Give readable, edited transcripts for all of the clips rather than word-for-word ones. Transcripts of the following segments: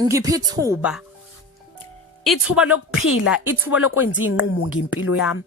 ngiphi ithuba lokuphila, ithuba lokwenza inqumo ngempilo yami,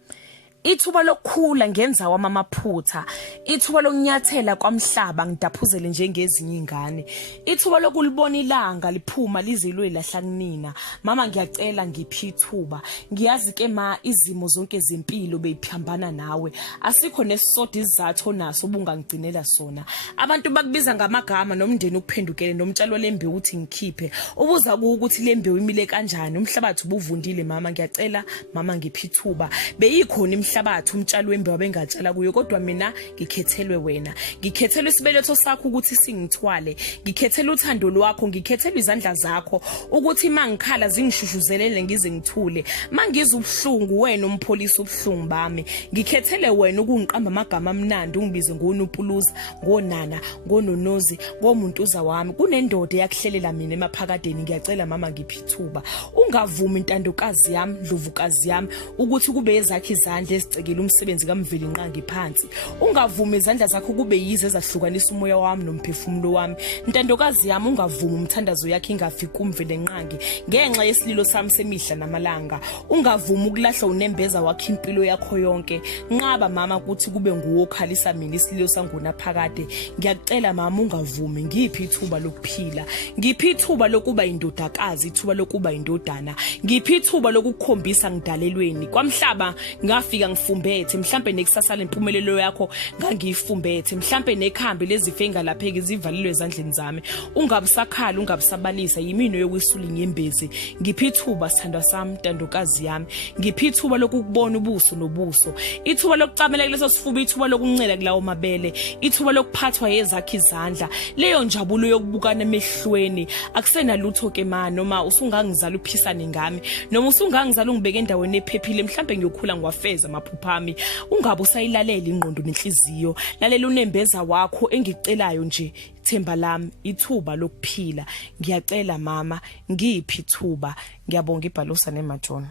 ithuba lokukhula ngenza wami amaphutha, ithuba lokunyathela kwamhlaba ngidaphuzele njengezinye ingane, ithuba lokulibona ilanga liphuma lizilwe lahla kunina. Mama ngiyacela ngiphi ithuba, ngiyazi ke ma izimo zonke zempilo beyiphambana nawe, asikho nesisodwa isizathu onaso ubungangigcinela sona. Abantu bakubiza ngamagama nomndeni ukuphendukele nomtshalo lembewu uthi ngikhiphe, ubuza ukuthi lembewu imile kanjani, umhlabathi ubuvundile. Mama ngiyacela, mama ngiphi ithuba, beyikhona umhlabathi umtshalo wembewu bengatshala kuyo, kodwa mina ngikhethelwe wena, ngikhethelwe isibeletho sakho ukuthi singithwale, ngikhethelwe uthando lwakho, ngikhethelwe izandla zakho ukuthi mangikhala zingishushuzelele ngize ngithule, mangiza ubhlungu wena umpholisa ubhlungu bami, ngikhethelwe wena ukungiqamba amagama amnandi, ungibize ngoNupuluza, ngoNana, ngoNonozi, ngoMuntuza wami. Kunendoda eyakuhlelela mina emaphakadeni. Ngiyacela mama ngiphi ithuba, ungavumi intandokazi yami, Ndlovukazi yami, ukuthi kube ezakhe izandla ezicekela umsebenzi kaMveli Nqangi phansi, ungavumi izandla zakho kube yize ezahlukanisa umoya wami nomphefumulo wami. Ntandokazi yami, ungavumi umthandazo yakhe ingafiki kuMveli Nqangi ngenxa yesililo sami semihla namalanga, ungavumi ukulahla unembeza wakhe impilo yakho yonke. Nqaba mama ukuthi kube nguwe okhalisa mina isililo sangona phakade. Ngiyacela mama ungavumi, ngiphi ithuba lokuphila, ngiphi ithuba lokuba indodakazi, ithuba lokuba indodana, ngiphi ithuba lokukhombisa ngidalelweni kwamhlaba ngafika ngifumbethe, mhlambe nekusasa lempumelelo yakho ngangiyifumbethe, mhlambe nekhambi lezifo engalapheki zivalilwe ezandleni zami. Ungabusakhala, ungabusabalisa, yimino yokwisula inyembezi. Ngiphi ithuba sithandwa sami, ntandokazi yami, ngiphi ithuba lokukubona ubuso nobuso, ithuba lokucamela kuleso sifuba, ithuba lokuncela kulawo mabele, ithuba lokuphathwa yezakhe izandla, leyo njabulo yokubukana emehlweni. Akusena lutho ke ma, noma usungangizala uphisane ngami, noma usungangizala ungibeke endaweni ephephile, mhlambe ngiyokhula ngiwafeza amaphupha ami. Ungabe usayilalela ingqondo nenhliziyo, lalela unembeza wakho engicelayo nje, themba lami, ithuba lokuphila. Ngiyacela mama ngiphi ithuba. Ngiyabonga. iBhalosa neMajoni.